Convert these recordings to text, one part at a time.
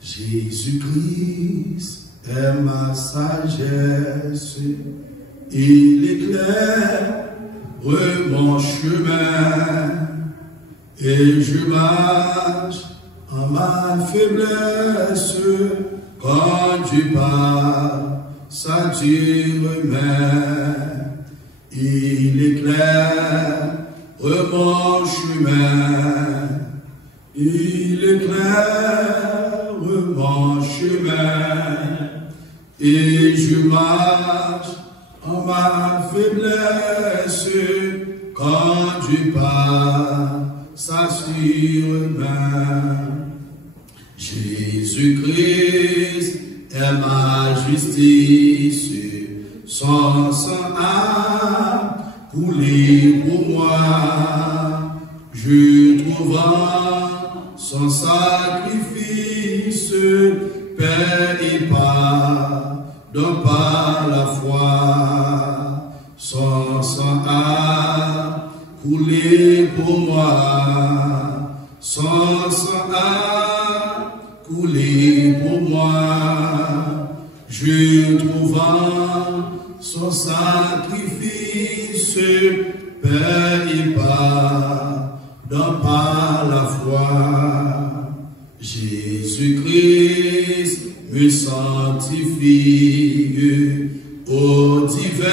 Jésus-Christ est ma sagesse, il éclaire mon chemin, et je marche en ma faiblesse, quand tu parles, ça tire main. Il éclaire mon chemin, il éclaire mon chemin, et je marche en ma faiblesse, quand tu parles, ça sur main. Jésus-Christ est ma justice, son sang a coulé pour moi. Je trouve en son sacrifice paix et pardon par la foi. Son sang a coulé pour moi. Son sang a coulé pour moi. Je trouve en son sacrifice paix et pardon par la foi. Jésus-Christ me sanctifie, au divin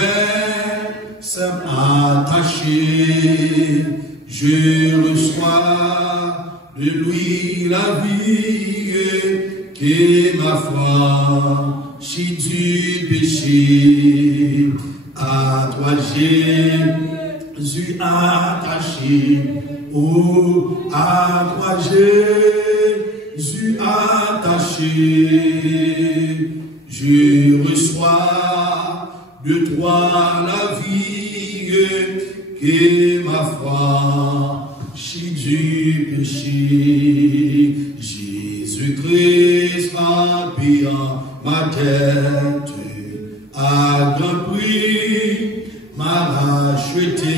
ça attaché. Je reçois de lui la vie, qui m'a franchi du péché. À toi Jésus attaché, oh, à toi Jésus attaché. Je reçois de toi la vie, qui m'a franchi du péché. Jésus-Christ a payé ma dette, à grand prix m'a racheté.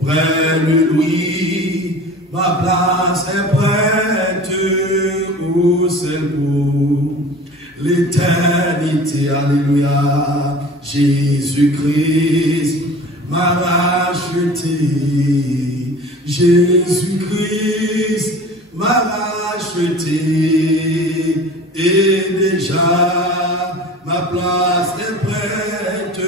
Près de lui, ma place est prête, où c'est pour l'éternité. Alléluia. Jésus-Christ m'a racheté. Jésus-Christ m'a racheté. Et déjà ma place est prête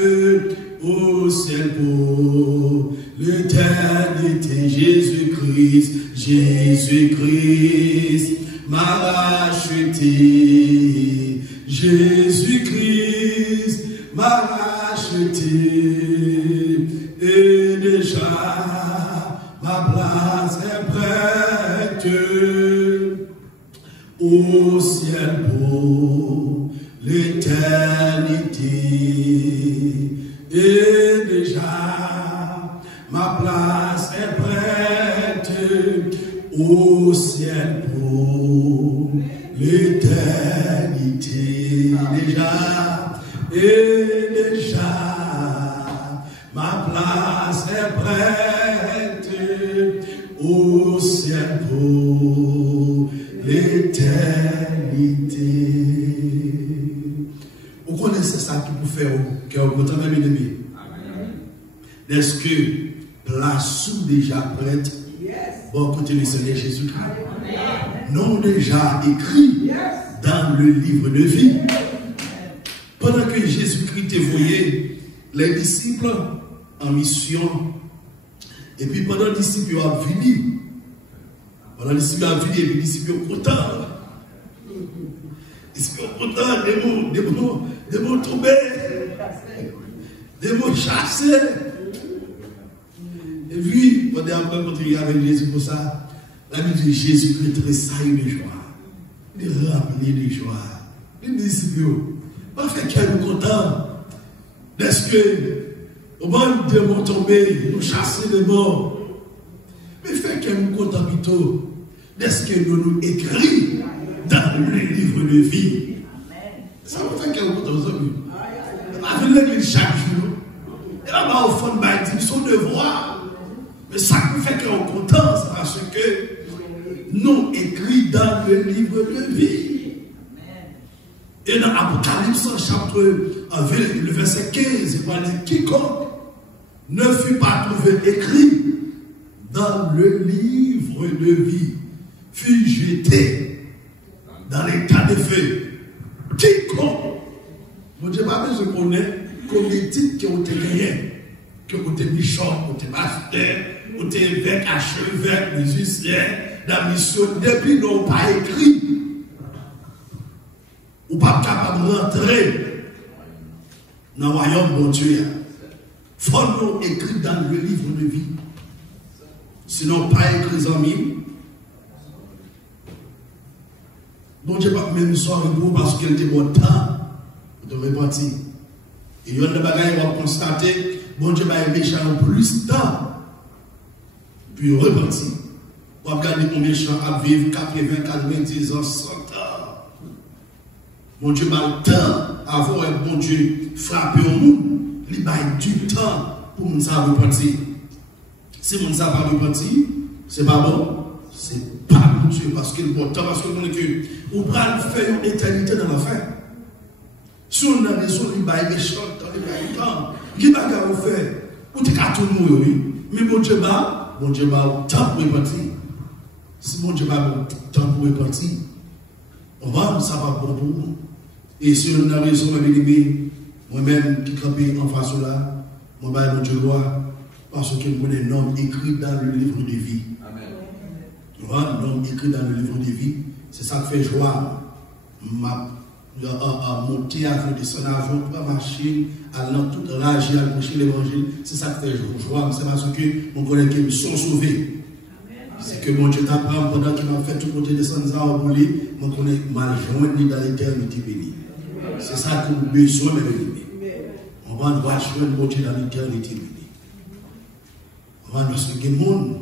au ciel pour l'éternité. Jésus-Christ, Jésus-Christ m'a racheté. Jésus-Christ m'a racheté. Et déjà ma place est prête au ciel pour l'éternité. Et déjà ma place est prête au ciel pour l'éternité. Déjà, et déjà ma place est prête au ciel pour l'éternité. Vous connaissez ça qui vous fait au cœur content, mes amis? Est-ce que place sous déjà prête? Bon, côté du Seigneur Jésus-Christ. Non déjà écrit dans le livre de vie. Pendant que Jésus-Christ voyait les disciples en mission, et puis pendant que les disciples ont venu, et puis les disciples sont contents. Les disciples sont contents, des mots tombés, des mots chassés. Et puis, pendant après continuer avec Jésus pour ça, la Bible dit Jésus-Christ tressaille de joie, de rempli de joie. Les disciples, parce que qu'elle nous content, est-ce que au moment où des mots tombés, nous chasser les morts, mais fait qu'elle nous content plutôt, est-ce que nous écrit dans le livre de vie. Ça va faire qu'elle nous content aujourd'hui. Elle va venir l'église chaque jour. Elle va au fond de son devoir. Mais ça nous fait qu'on est content, c'est parce que nous écrit écrit dans le livre de vie. Et dans Apocalypse, chapitre le verset 15, il va dire quiconque ne fut pas trouvé écrit dans le livre de vie fut jeté dans l'état de feu. Quiconque, mon Dieu, pas besoin de connaître combien de titres qui ont été gagnés, que vous êtes bishop, vous êtes pasteur, vous êtes évêque, archevêque, musicien, la mission, depuis nous pas écrit, ou pas capable de rentrer dans le royaume de Dieu. Il faut nous écrire dans le livre de vie. Sinon, pas écrit en mille. Bon Dieu, pas même soir pour parce qu'il était bon temps de repentir. Et il y a des bagages qui vont constater, bon Dieu va aimer méchant plus de temps. Puis repentir. On va regarder combien de gens à vivre 80, 90 ans, 100 ans. Bon Dieu va le temps avant un bon Dieu frapper au monde. Il va du temps pour nous repentir. Si nous ne savons pas repentir, ce n'est pas bon. Ce n'est pas bon Dieu parce qu'il est bon temps. Parce que nous va faire une éternité dans l'affaire. Si on a raison, il va y méchant, il va y temps. Qui va faire? Ou tu as tout mourir, oui. Mais bon Dieu va le temps pour repentir. Si bon Dieu va le temps pour repentir, on va savoir bon pour nous. Et si on a raison, moi-même qui campé en face de là, moi, mon Dieu gloire, parce que nous avons un homme écrit dans le livre de vie. Amen. Un homme écrit dans le livre de vie, c'est ça qui fait joie. Monter avec descendre avion, pas marcher, allant toute rage, à prêcher l'évangile, c'est ça qui fait joie. C'est parce que on connaît qu'ils sont sauvés. C'est que mon Dieu t'apprend pendant qu'il m'a fait tout côté descendre à rouler, on connaît mal joindre dans l'éternité bénie. C'est ça que nous avons besoin de béni. On va nous joindre mon Dieu dans l'éternité bénie. On va nous dire que le monde,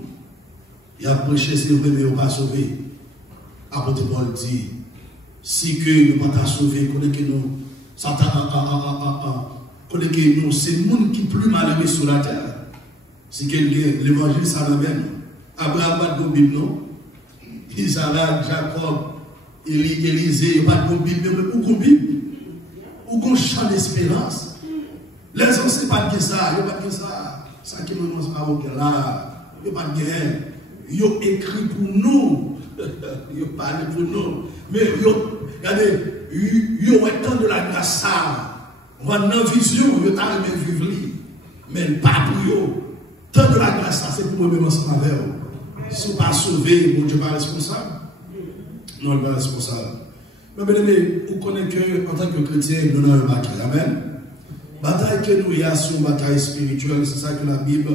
il a prêché c'est vrai, mais il n'a pas sauvé. Apôtre Paul dit, si que nous ne pas sauvé, connaît que nous, connaît que nous, c'est le monde qui est plus malheureux sur la terre. Si l'évangile, ça l'amène. Abraham n'a pas de Bible, non? Isaac, Jacob, Élisée, il n'y a pas de Bible, mais où Bible? Où qu'on chante d'espérance? Les anciens n'ont pas de ça, il n'y a pas de ça. Ça qui nous montre pas au là, il n'y a pas de guerre. Ils ont écrit pour nous. Ils ont parlé pour nous. Mais regardez, ils ont un temps de la grâce. On va dans la vision, ils ont arrivé à vivre. Mais pas pour eux. Tant de la grâce, c'est pour moi-même ensemble avec eux. Si on ne pas sauvé, mon Dieu n'est pas responsable. Non, il n'est pas responsable. Mais bien aimé, vous connaissez qu'en tant que chrétien, nous avons une bataille. Amen. Bataille que nous avons, c'est une bataille spirituelle. C'est ça que la Bible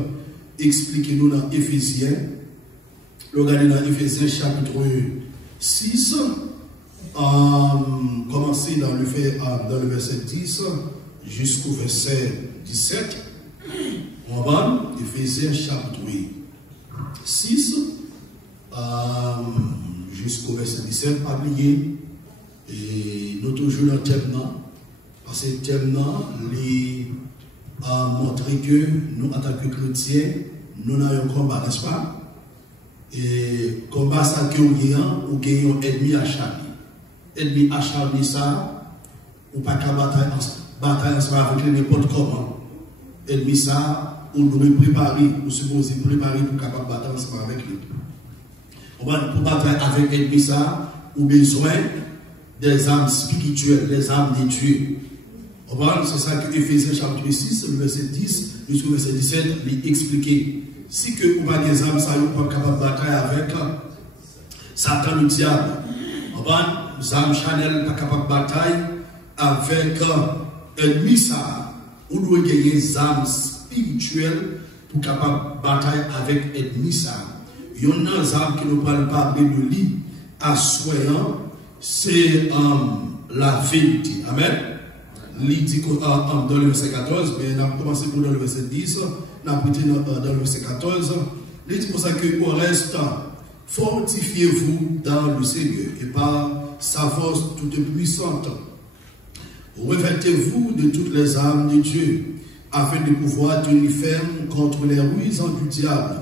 explique nous dans Éphésiens. Regardez dans Éphésiens chapitre 6. Commencez dans le verset 10 jusqu'au verset 17. On va Éphésiens chapitre 6 jusqu'au verset 17. Pas oublier. Et nous toujours dans le thème, parce que le thème, il a montré que nous, en tant que chrétiens, nous avons un combat, n'est-ce pas? Et combat ça que nous gagnons ennemi acharné. Ennemi acharné ça, ou pas qu'à bataille ensemble avec n'importe comment. Ennemi ça, on doit préparer, ou supposer préparer pour capable battre ensemble avec lui. On va pour battre avec ennemi ça, ou besoin des âmes spirituelles, des âmes de Dieu. C'est ça que Éphésiens chapitre 6, le verset 10 jusqu'au verset 17, il expliqué. Si que vous avez des âmes, ça vous pas capable de batailler avec Satan le diable. Les âmes Chanel pas capable de batailler avec ennemi ça. Vous devez gagner des âmes spirituelles pour capable de batailler avec ennemi ça. Il y a des âmes qui ne parlent pas de lui à soyant. C'est la vérité. Amen. Il dit dans le verset 14, mais on a commencé dans le verset 10, on a pris dans le verset 14. Il dit pour ça que pour reste, fortifiez-vous dans le Seigneur et par sa force toute puissante. Revêtez-vous de toutes les armes de Dieu, afin de pouvoir tenir ferme contre les ruses du diable,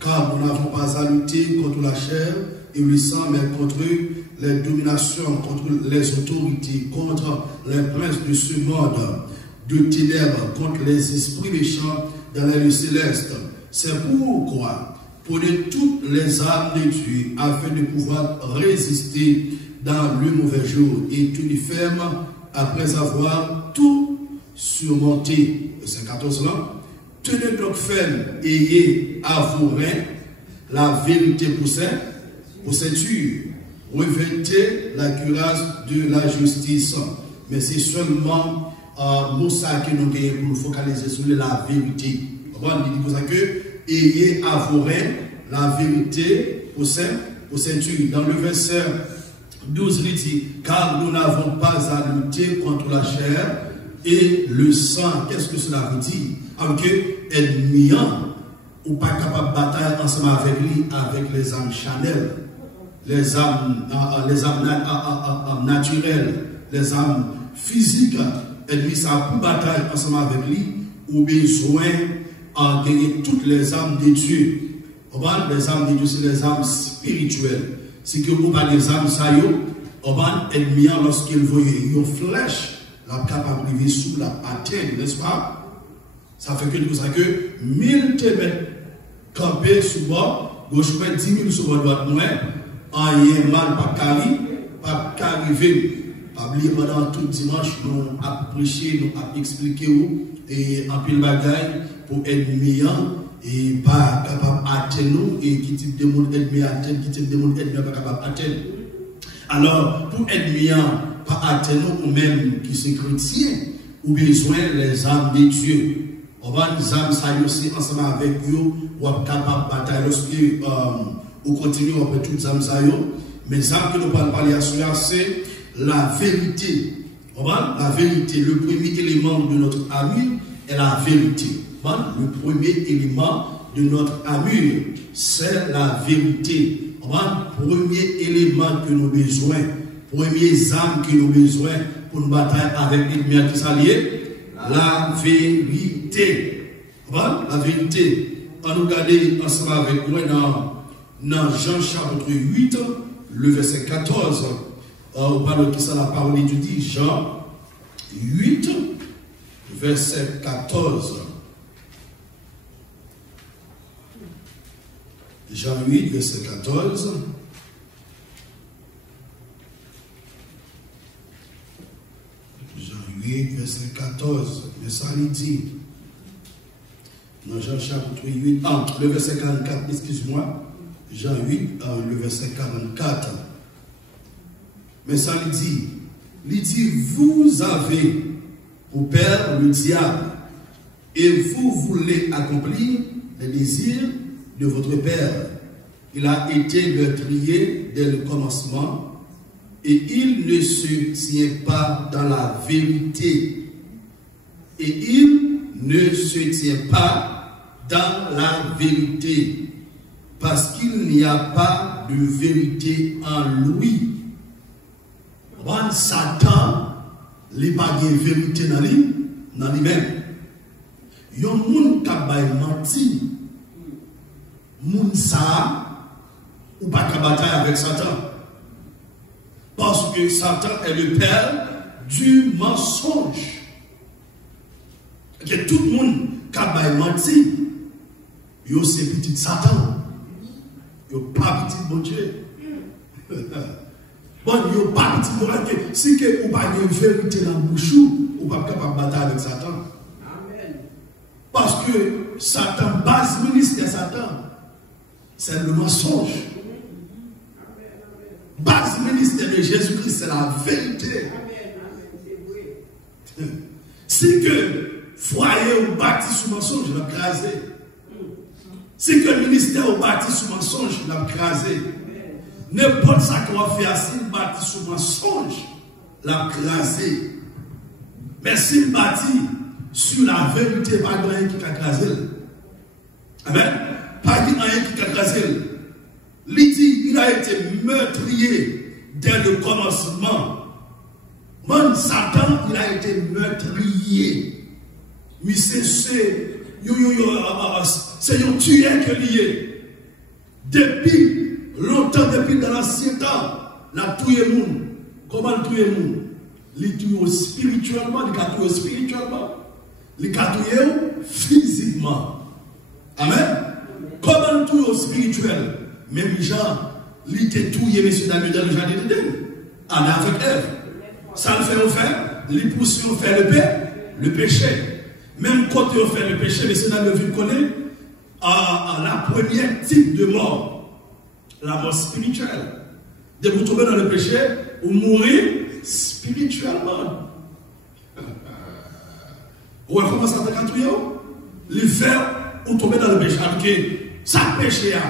car nous n'avons pas à lutter contre la chair éblouissant, mais contre les dominations, contre les autorités, contre les princes de ce monde, de ténèbres, contre les esprits méchants dans les lieux célestes. C'est pourquoi prenez toutes les armes de Dieu afin de pouvoir résister dans le mauvais jour et tenir ferme après avoir tout surmonté. Verset 14 là. Tenez donc ferme, ayez à vos reins la vérité pour ceinture. Revêtez la cuirasse de la justice. Mais c'est seulement Moussa qui nous gagne pour nous focaliser sur la vérité. On dit comme ça que ayez à vos reins la vérité pour ceinture. Dans le verset 12, il dit, car nous n'avons pas à lutter contre la chair et le sang. Qu'est-ce que cela veut dire? Alors que ennemi, ou pas capable de batailler ensemble avec lui, avec les âmes charnelles, les âmes naturelles, les âmes physiques. Ennemi, ça pour batailler ensemble avec lui, ou besoin de gagner toutes les âmes de Dieu. Les âmes de Dieu, c'est les âmes spirituelles. Si vous parlez des âmes, ça y est, ennemi, lorsqu'il voit une flèche, la capable de vivre sous la atteinte, n'est-ce pas? Ça fait que ça que 1000 témètres campés sous bord, gauche, 10 000 sous bord droite, moins, en y mal, pas qu'arriver, pas oublier pendant tout dimanche, nous avons prêché, nous avons expliqué où, et en pile bagaille, pour ennemi, et pas capable d'atteindre nous, et qui type de monde ennemi atteindre, qui type de monde ennemi pas capable d'atteindre. Alors, pour ennemi, pas atteindre nous, ou même qui sont chrétiens, ou besoin les âmes de Dieu. On va les âmes, ça y aussi, ensemble avec eux, ou être capable de batailler lorsque on continue après toutes les âmes, ça y est. Mais les âmes que nous parlons, c'est la vérité. On va la vérité. Le premier élément de notre armure est la vérité. Le premier élément de notre armure, c'est la vérité. Le premier élément que nous avons besoin, premier âme que nous avons besoin pour nous batailler avec l'ennemi qui s'allie, la vérité. La vérité. On nous regarde ensemble avec moi dans Jean chapitre 8, le verset 14. On parle de ça, la parole de Dieu dit, Jean 8, verset 14. Jean 8, verset 14. Jean 8, verset 14. Mais ça il dit, dans Jean chapitre 8, le verset 44, excuse-moi. Jean 8, le verset 44. Mais ça il dit, vous avez pour père le diable, et vous voulez accomplir les désirs de votre père. Il a été meurtrier dès le commencement, et il ne se tient pas dans la vérité. Et il ne se tient pas dans la vérité, parce qu'il n'y a pas de vérité en lui. Satan, il n'y a pas de vérité dans lui-même. Il y a un monde qui a menti. Moun sa, ou pas qu'à bataille avec Satan. Parce que Satan est le père du mensonge. Que tout le monde qui a menti, yo c'est petit Satan. Yo pas petit bon Dieu. Bon, yo pas petit bon Dieu. Si que ou pas de vérité dans la bouche, ou pas capable de bataille avec Satan. Amen. Parce que Satan, base ministère Satan, c'est le mensonge. Base ministère de Jésus-Christ, c'est la vérité. Si que foyer ou bâti sous mensonge, il a crasé. Si que le ministère ou bâti sous mensonge, il a crasé. N'importe ça qu'on va faire, si bâti sous mensonge, il a crasé. Mais si bâti sur la vérité, pas de rien qui a crasé. Amen. Pas de rien qui a crasé. Il dit, il a été meurtrier dès le commencement. Même Satan, il a été meurtrier. Mais c'est un tueur que lié. Depuis longtemps depuis dans l'ancien temps, la touye moun. Comment le touye moun? Il touye spirituellement, il touye spirituellement, il touye physiquement. Amen. Comment le touye spirituel? Même gens, il te touye, messieurs, dames, dans le jardin d'Éden. En avec Ève. Ça le fait, on fait. Les poussées, on fait le péché. Même quand on fait le péché, messieurs, dames, vous connaissez, la première type de mort, la mort spirituelle. De vous tomber dans le péché, ou mourir spirituellement. Ou comment ça fait quand les faire ou tomber dans le péché. Alors que ça péché a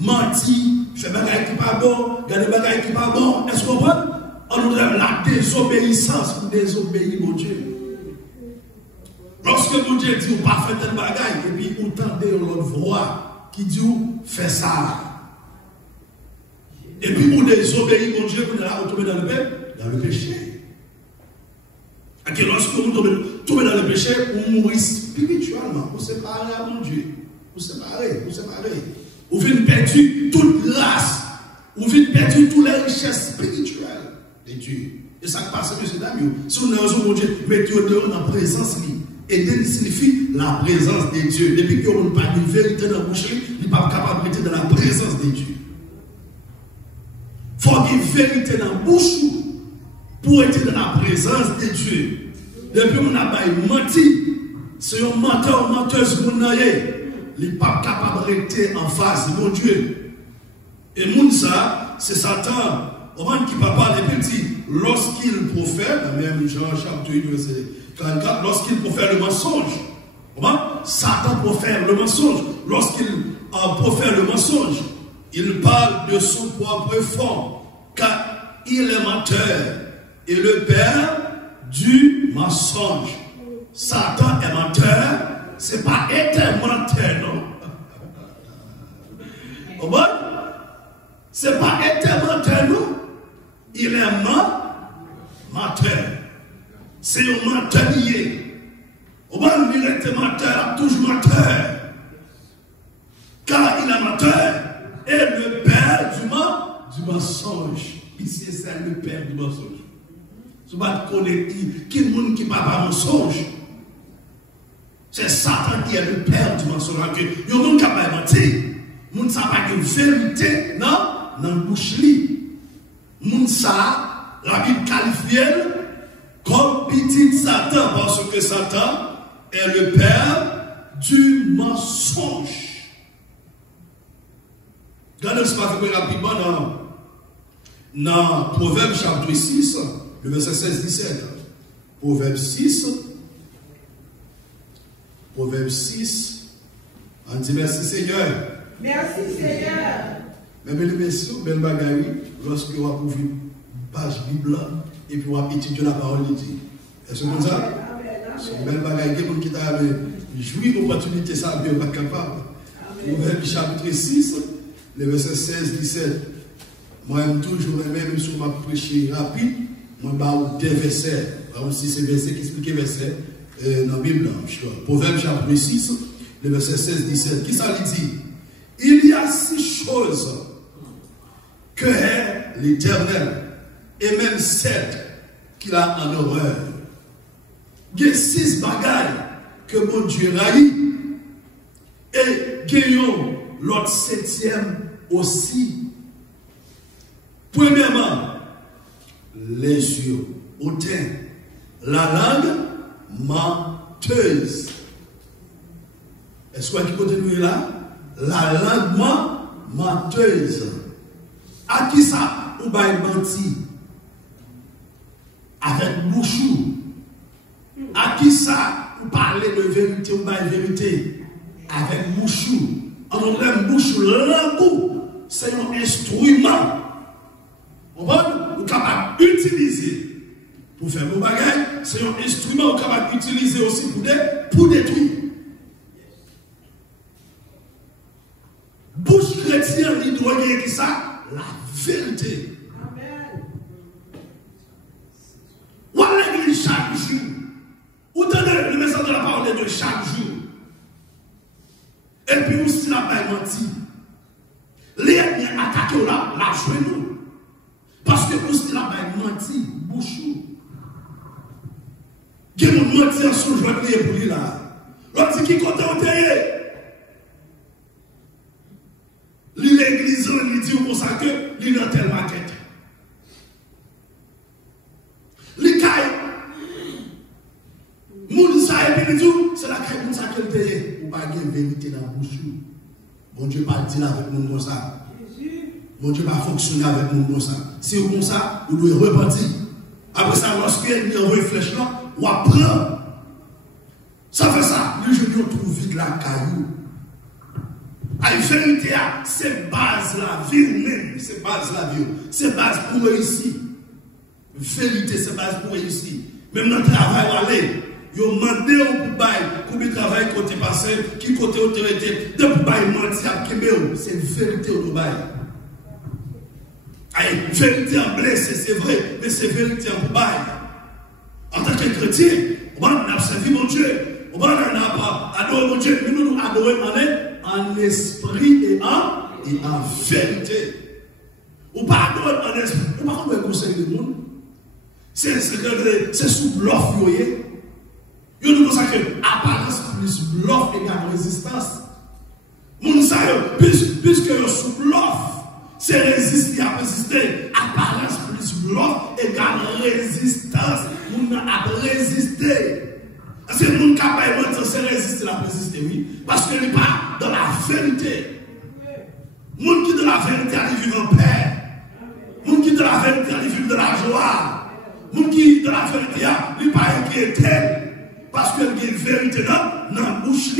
menti, fait bagaille qui pas bon, garder bagaille qui pas bon. Est-ce qu'on comprend? On nous donne la désobéissance pour désobéir mon Dieu. Lorsque mon Dieu dit ou pas faire tel bagaille, et puis vous tendez l'autre voix qui dit fais ça. Et puis vous désobéissez mon Dieu, vous tombez dans le péché. Et lorsque vous tombez dans le péché, vous mourrez spirituellement. Vous séparez à mon Dieu. Vous séparez. Vous venez perdre toute grâce. Vous venez perdre toutes les richesses spirituelles de Dieu. Et ça passe, monsieur Damien. Si vous n'avez pas mon Dieu, mettez-vous dans la présence. Et Dieu signifie la présence de Dieu. Depuis que vous n'avez pas une vérité dans la bouche, vous n'êtes pas capable de mettre dans la présence de Dieu. Il faut qu'il y ait une vérité dans la bouche pour être dans la présence de Dieu. Depuis que vous n'avez pas menti, c'est un menteur, menteuse, vous n'avez pas capable de rester en face de mon Dieu. Et mon ça, c'est Satan. Au moment qui va parler petit, lorsqu'il profère, même Jean chapitre 1, verset 44, lorsqu'il profère le mensonge, Satan profère le mensonge. Lorsqu'il profère le mensonge, il parle de son propre fond, car il est menteur et le père du mensonge. Satan est menteur, c'est pas être menteur, non. C'est pas être menteur, non. Il est menteur. C'est un menteur lié. Il est menteur, toujours menteur. Car il est menteur et le père du mensonge. Ici, c'est le père du mensonge. Ce n'est pas qui est monde qui ne parle pas mensonge. C'est Satan qui est le père du mensonge. Il y a un monde qui n'a pas menti. Il n'y a pas de vérité dans la bouche. Mounsa, la Bible qualifie comme petit Satan parce que Satan est le père du mensonge. Regardez ce qu'on fait rapidement dans Proverbe chapitre 6, le verset 16-17. Proverbe 6, on dit merci Seigneur. Merci Seigneur. Mais les messieurs, belle bagaille, lorsque vous avez une page Bible et puis vous avez étudié la parole de Dieu. Est-ce que c'est ça? C'est une belle bagaille qui t'a joué l'opportunité, ça, mais pas capable. Proverbe chapitre 6, le verset 16-17. Moi, j'aime toujours, même si je m'a prêché rapide, moi, je vais des versets. Si c'est verset qui explique les versets dans la Bible. Proverbe chapitre 6, le verset 16-17. Qui ça lui dit? Il y a 6 choses que est l'Éternel, et même 7 qu'il a en horreur. Il y a 6 bagailles que mon Dieu haït, et gagnons l'autre 7e aussi. Premièrement, les yeux hautains, la langue menteuse. Est-ce qu'on continue là? La langue menteuse. À qui ça ou va menti? Avec bouchou. À qui ça ou parler de vérité ou pas vérité? Avec bouchou. En anglais, bouchou, langue, c'est un instrument. Vous êtes capable d'utiliser pour faire vos bagages. C'est un instrument capable d'utiliser aussi pour détruire. Bouche chrétienne, il doit dire qui ça? La vérité. Amen. Ou à l'église chaque jour. Ou tenez le message de la parole de Dieu chaque jour. Et puis, vous, si la pas menti. Les attaqué là, la joué nous. Parce que aussi là, il menti, bouchou. Il y a un menti en son joie pour lui là. L'autre qui compte au terre. L'église, il dit comme ça que il a telle maquette. Les cailles. Moun sa et puis tout, c'est la caille moun sa qu'elle terre. Ou pas de vérité dans la bouche. Bon Dieu pas dire avec nous comme ça. Bon Dieu pas fonctionner avec nous comme ça. Si vous comme ça, vous devez repentir. Après ça, lorsque il y a une flèche là, ou apprend. Ça fait ça. Les gens trouvent vite la caillou. La vérité, c'est base la vie même. C'est base la vie. C'est base pour réussir. Vérité, c'est base pour réussir. Même dans le travail, aller. Ils ont demandé au bail pour le travail côté passé, qui côté autorité, de bail mentir à Kébéo. C'est vérité au bail. Vérité en blessé, c'est vrai, mais c'est vérité en bail. En tant que chrétien, on a servi mon Dieu. On n'a pas adoré mon Dieu, mais nous adorons en esprit et en vérité. On ne pas adorer en esprit. On ne pas adorer conseil du monde. C'est sous bluff, vous voyez. Vous nous pensez que apparence plus bluff égale résistance. Moun sa yo, puisque yo sous bluff, c'est résister à résister. Apparence plus bluff égale résistance. Moun a résister. Parce que moun capable de c'est résister la résister, oui. Parce que n'est pas dans la vérité. Moun qui de la vérité allait vivre en paix. Moun qui de la vérité allait vivre de la joie. Moun qui de la vérité n'est pas inquiété. Parce qu'il y a une vérité dans la bouche.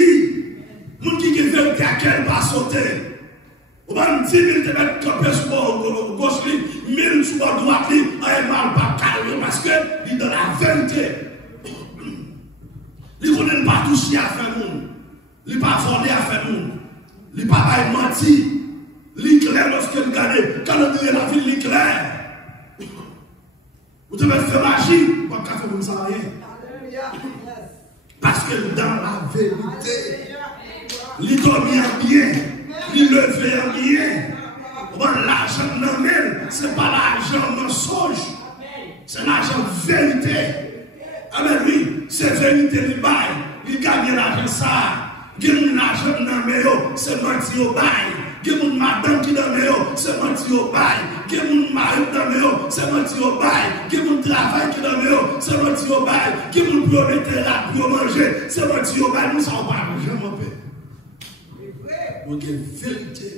Moun qui a une vérité à quelle va sauter. On va 10 000 te mettre campé sur le gauche, 1000 sur le droite, on est mal pas calme parce qu'il est dans la vérité. Il ne connaît pas tout ce qu'il y a à faire. Il n'est pas fondé à faire. Il n'est pas menti. Il est clair lorsqu'il gagne. Quand on dit la vie, il est clair. Vous devez faire magie. Vous ne pouvez pas faire comme ça rien. Parce que dans la vérité, il dormit en bien, il levait en bien. L'argent non mais ce n'est pas l'argent mensonge, c'est l'argent vérité. Amen, oui, c'est vérité, il bail, il gagne l'argent ça. Il y a l'argent dans mes c'est menti au bail. Il y a une madame qui dans mes c'est menti au bail. Il y a une mari dans mes c'est menti au bail. Il y a un travail qui dans mes c'est menti au bail. Il y a une propriété là pour manger, c'est menti au bail. Nous ne sommes pas manger, mon père. On a une vérité.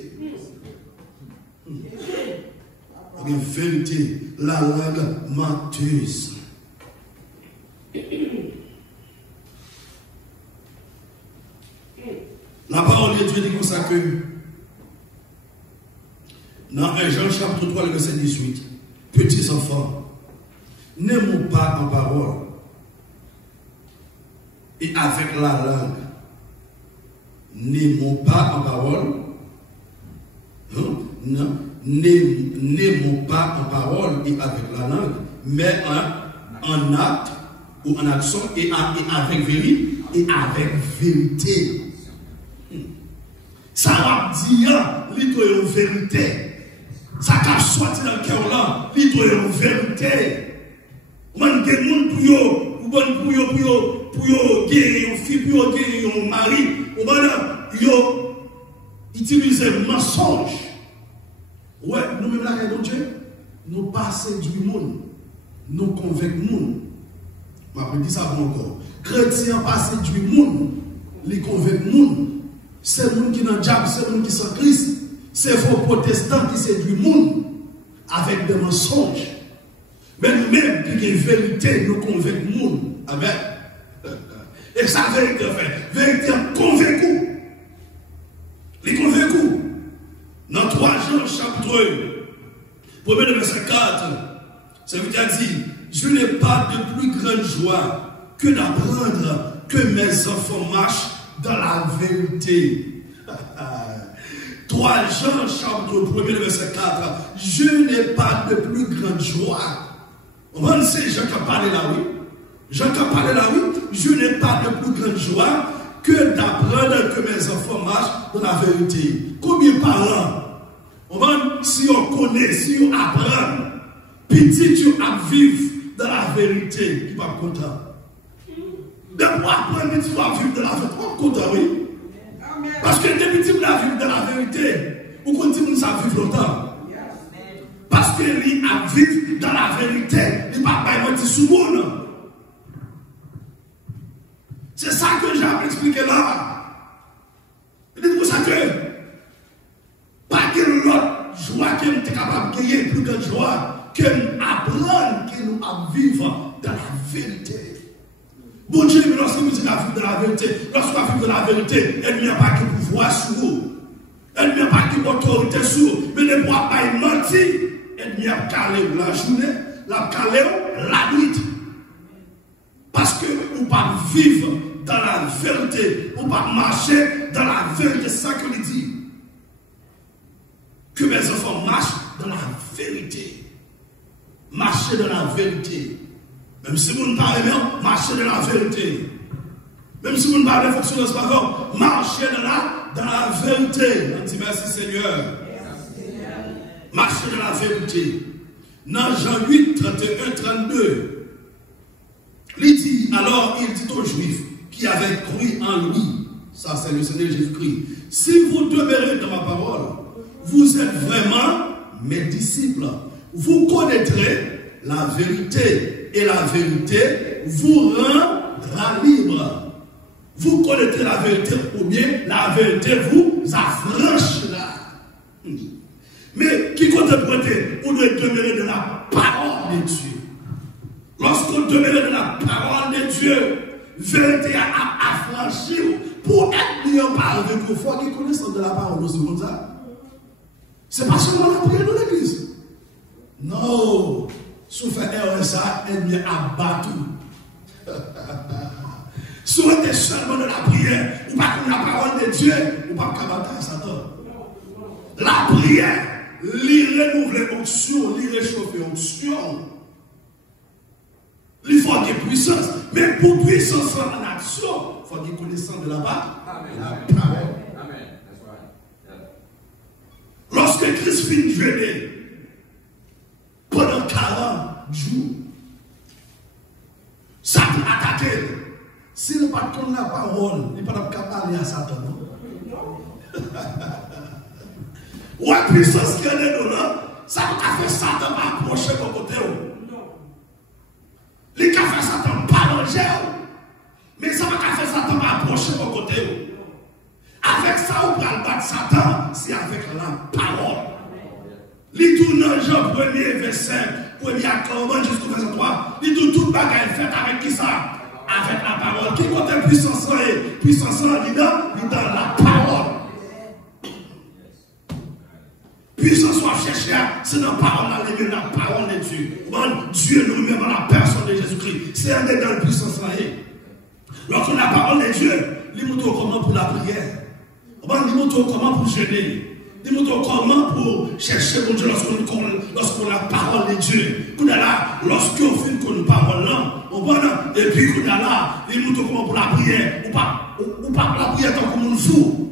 On a une vérité. La langue menteuse. La parole de Dieu dit comme ça que dans 1 Jean chapitre 3, le verset 18, petits enfants, n'aimons pas en parole et avec la langue. N'aimons pas en parole, n'aimons pas en parole et avec la langue, mais en acte ou en action et avec vérité et avec vérité. Ça va dire, il doit y avoir une vérité. Ça va sortir dans le cœur là, il doit y avoir une vérité. On a des gens pour gagner une fille, pour gagner un mari, on utiliser un mensonge. Ouais, nous-mêmes là, mon Dieu, nous passons du monde, nous convaincons le monde. Je vais dire ça encore. Chrétiens passent du monde, les convaincent le monde. C'est le monde qui est dans le diable, c'est le monde qui est sans Christ. C'est vos protestants qui séduisent le monde avec des mensonges. Mais nous-mêmes, qui avons une vérité, nous convaincons le monde. Amen. Et ça, vérité, en fait. Vérité, convaincu. Les convaincus. Dans 3 Jean, chapitre 1, premier verset 4, ça veut dire, je n'ai pas de plus grande joie que d'apprendre que mes enfants marchent dans la vérité. 3 Jean, chapitre 1, verset 4. Je n'ai pas de plus grande joie. On va dire, Jean qui a parlé là, oui. Jean qui a parlé là, oui. Je n'ai pas de plus grande joie que d'apprendre que mes enfants marchent dans la vérité. Combien de parents Si on connaît, si on apprend, petit tu as vivre dans la vérité, tu vas content. De pour apprendre, tu vas vivre dans la vérité, tu vas content, oui. Parce que depuis que tu vas vivre dans la vérité, ou continue à vivre longtemps. Parce que lui a vivre dans la vérité, il ne va pas mentir sous monde. C'est ça que j'ai expliqué là. Il dit pour ça que pas que l'autre joie que nous sommes capables de gagner, plus que joie que nous apprenons que nous vivons dans la vérité. Bon Dieu, lorsque nous vivons dans la vérité, lorsqu'on vit dans la vérité, elle n'y a pas de pouvoir sur vous. Elle n'y a pas d'autorité sur vous. Mais ne pourra pas y mentir. Elle n'y a pas la journée, la calée la nuit. Parce que vous ne pouvez pas vivre dans la vérité, vous ne pouvez pas marcher dans la vérité. C'est ça que nous dit. Que mes enfants marchent dans la vérité. Marcher dans la vérité. Même si vous ne parlez bien, marchez dans la vérité. Même si vous ne parlez pas fonctionner pas, marchez dans la vérité. On dit merci Seigneur. Marchez dans la vérité. Dans Jean 8, 31, 32, il dit, alors il dit aux Juifs qui avaient cru en lui, ça c'est le Seigneur Jésus-Christ, si vous demeurez dans ma parole, vous êtes vraiment mes disciples. Vous connaîtrez la vérité et la vérité vous rendra libre. Vous connaîtrez la vérité ou bien la vérité vous affranchira. Mais qui compte prêter, on doit demeurer de la parole de Dieu. Lorsqu'on demeure de la parole de Dieu, vérité a affranchi pour être mis en parole de Dieu. Il faut qu'ils connaissent de la parole aussi comme ça. C'est pas seulement la prière de l'église. Non. Si vous faites RSA, elle vient abattre. Si vous êtes seulement de la prière, ou pas comme la parole de Dieu, ou pas comme la Satan. La prière, l'y renouveler onction, l'y réchauffer onction. Il faut qu'il y ait puissance. Mais pour puissance en action, il faut qu'il y ait connaissance de la parole. Amen. Lorsque Christ finit de jeûner, pendant 40 jours, Satan a attaqué. S'il n'est pas comme la parole, il n'est pas capable à Satan. Ou la puissance qui est là, ça a fait Satan approcher de côté. Il a fait Satan pas manger. Mais ça va faire Satan approcher de côté. Avec ça, on peut battre Satan, c'est avec la parole. Il tourne dans Jean 1er, verset 1er commandement jusqu'au verset 3. Il tourne toute bagaille faite avec qui ça? Avec la parole. Qui compte puissance là? Puissance là, il dans la parole. Puissance soit chercher, c'est dans la parole, la parole de Dieu. Dieu nous-mêmes dans la personne de Jésus-Christ. C'est un des dans la puissance là. Lorsqu'on a la parole de Dieu, il nous montre comment pour la prière. Il nous montre comment pour jeûner. Il nous montre comment pour chercher mon Dieu lorsqu'on a la parole de Dieu. Lorsqu'on fait une parole là, et puis qu'on a là, il nous montre comment pour la prière. Ou pas la prière tant comme on fou.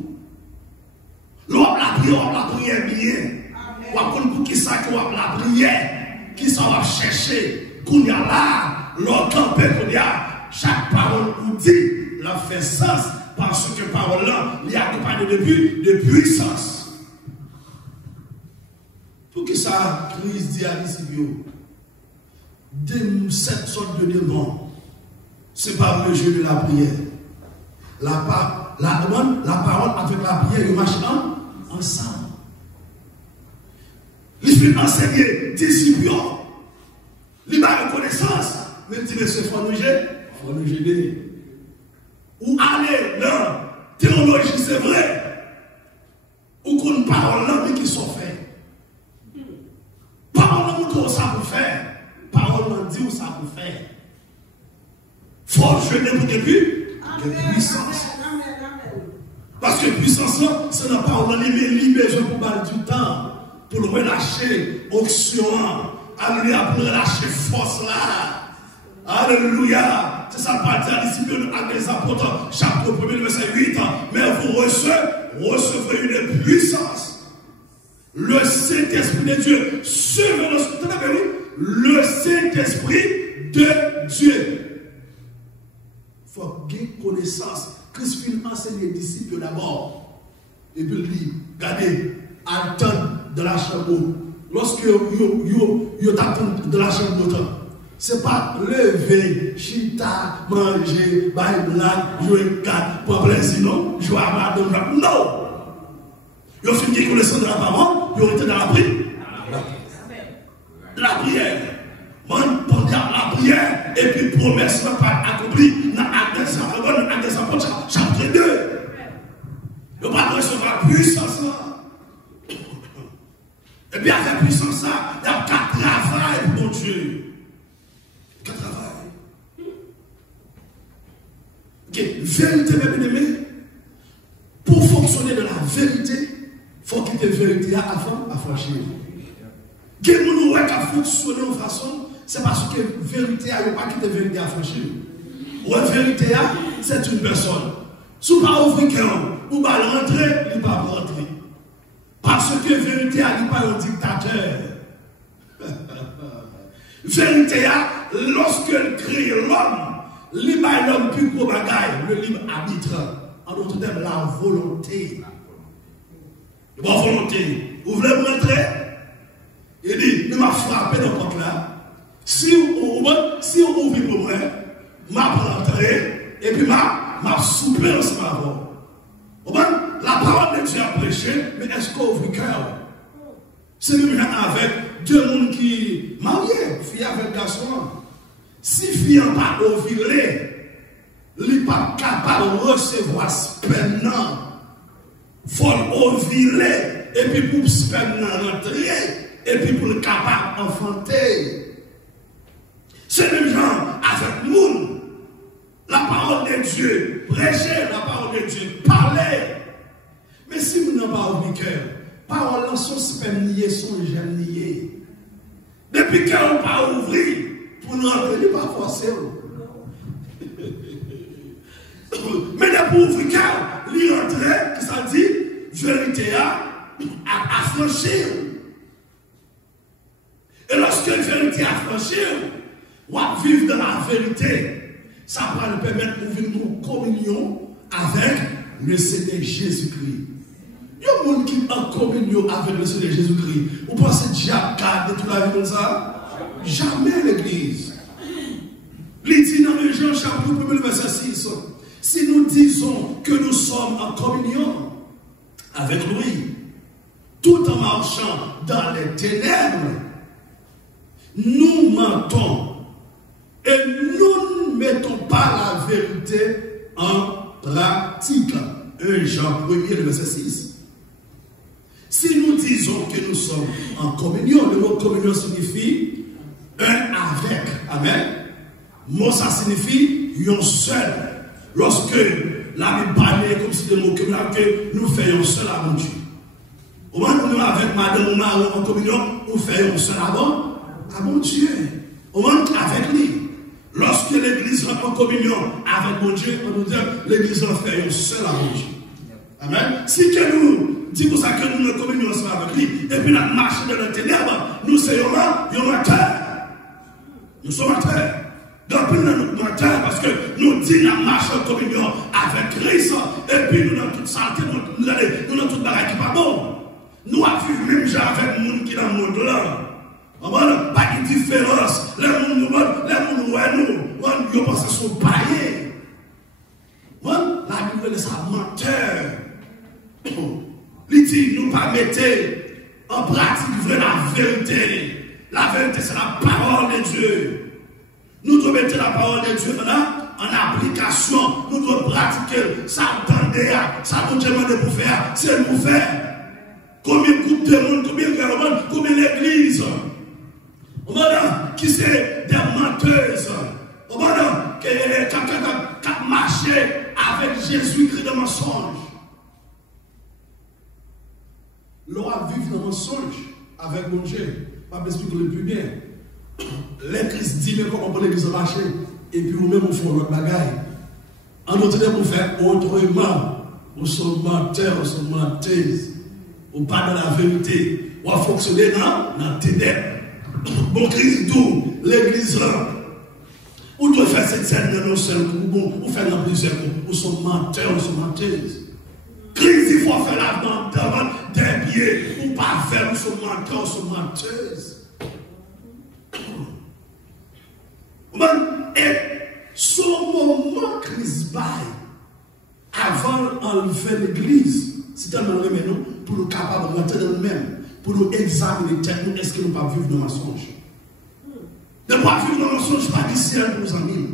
L'homme la prière bien. Ou après pour qui ça qu'on va la prière, qui ça va chercher, qu'on y a là, l'autre qu'on y a, chaque parole nous dit, la fait sens, parce que parole là, il y a accompagné de puissance. Pour que ça, Christ dit à l'Isibio, de cette sorte de démon, c'est pas le jeu de la prière. La parole avec la prière, ils marchent ensemble. Il fait enseigner, disciples, il a une connaissance, mais il dit, c'est faut nous gêner. Ou aller dans théologie, c'est vrai, ou qu'on parole là, mais qui sont faits. Parole là, nous ça pour faire. Parole là, dit où ça pour faire. Faut jeûner pour que puissance. Parce que puissance, c'est la parole, il besoin pour battre du temps, pour le relâcher, onction, alléluia, pour relâcher force là. Alléluia. C'est ça le parti à discipline des apôtres, chapitre 1er, verset 8. Mais vous recevrez une puissance le Saint-Esprit de Dieu semer dans son temps, le Saint-Esprit de Dieu. Il faut gagner connaissance. Christ finit enseigner les disciples d'abord. Et puis lui, regardez, attendre de la chambre. Lorsque vous attendez de la chambre, ce n'est pas lever, chita, manger, bailler blague, jouer carte, pour plaisir, non, jouer à madame, non. Vous avez fini connaissance de la parole, vous été dans la prière. La prière. Pendant la prière, et puis promesse n'a pas accomplie dans Actes des Apôtres, chapitre 2. Vous n'avez pas recevoir la puissance. Et puis avec la puissance, il y a 4 travail pour mon Dieu. 4 travail. Ok, vérité, mes bien-aimés. Pour fonctionner de la vérité, il faut qu'il y ait vérité avant à franchir. Si nous avons fonctionné de façon, c'est parce que la vérité n'a pas quitté la vérité à franchir. La vérité, c'est une personne. Si vous ne pouvez pas ouvrir cœur, vous ne pouvez pas rentrer, il ne peut pas rentrer. Parce que la vérité n'est pas un dictateur. La vérité, lorsque elle crée l'homme, il pas l'homme plus gros bagaille, le libre arbitre. En d'autres termes, la volonté. La volonté. Vous voulez rentrer? Il dit, il m'a frappé dans le porte là. Si on ouvre pour moi, m'a rentré, et puis m'a souplé ensemble avant. La parole de Dieu a prêché, mais est-ce qu'on ouvre le cœur? C'est même avec deux personnes qui mariés, fille avec garçon. Si fille n'a pas ovulé, il n'est pas capable de recevoir sperme. Il faut ovuler, et puis pour sperme rentrer. Et puis pour le capable d'enfanter. C'est le même genre avec nous. La parole de Dieu, prêcher la parole de Dieu, parler. Mais si vous n'avez pas ouvert cœur, parole sont sperme liés, sont jeunes liés. Depuis qu'on n'a pas ouvert, pour nous entrer, pas forcer. Mais depuis ouvrir cœur, l'y entrer, ça dit, vérité à franchir. Et lorsque la vérité a franchi, on va vivre dans la vérité. Ça va nous permettre de vivre une communion avec le Seigneur Jésus-Christ. Il y a des gens qui sont en communion avec le Seigneur Jésus-Christ. Vous pensez que Dieu a gardé toute la vie comme ça? Jamais l'Église. Il dit dans le Jean chapitre 1, verset 6, si nous disons que nous sommes en communion avec lui, tout en marchant dans les ténèbres, nous mentons et nous ne mettons pas la vérité en pratique. 1 Jean 1, verset 6. Si nous disons que nous sommes en communion, le mot communion signifie un avec. Amen. Mot ça signifie un seul. Lorsque la Bible parle comme si de mots que nous faisons seul avant Dieu. Au moment où nous avec madame ou mari en communion, nous faisons seul avant. Ah mon Dieu, on rentre avec lui. Lorsque l'église rentre en communion avec mon Dieu, on nous dit l'église en fait un seul à mon Dieu. Amen. Si que nous disons ça que nous en communion avec lui, et puis nous marchons dans le ténèbres, nous sommes là, nous sommes à terre. Nous sommes à terre. Donc nous sommes à terre parce que nous disons la marche en communion avec Christ, et puis nous avons toute santé, nous avons toute barrière qui n'est pas bon. Nous avons vu même gens avec le monde qui est dans le monde là. Pas de différence. Les gens nous ils pensent qu'ils sont païens. La Bible est un menteur. Il dit, nous pas mettre en pratique la vérité. La vérité, c'est la parole de Dieu. Nous devons mettre la parole de Dieu en application. Nous devons pratiquer ça. Ça nous demande pour faire. C'est nous faire. Combien de groupes de monde, combien de monde, combien d'églises. Qui c'est des menteuses. Qui a marché avec Jésus-Christ de mensonge. L'on a vécu dans le mensonge avec mon Dieu. Je vais m'expliquer le plus bien. L'église dit, mais comment l'église marcher? Et puis vous-même, vous faites votre bagaille. En d'autres termes, vous faites autrement. Vous sommes menteurs, vous sommes menteuses. Vous parlez de la vérité. ou à fonctionner dans la ténèbres. Bon, Christ d'où l'église là. Ou doit faire cette scène dans nos seul coup, bon, ou faire dans plusieurs coups, ou sont menteurs, ou sont menteuses. Christ, il faut faire la demande des pieds, ou pas faire, ou sont menteurs, ou sont menteuses. Et son moment Christ baille, avant d'enlever l'église, c'est tellement le même, pour nous capables de rentrer dans nous-mêmes, pour nous examiner, est-ce que nous ne pas vivre dans le mensonge? Ne pas vivre dans le mensonge, pas d'ici à nos amis.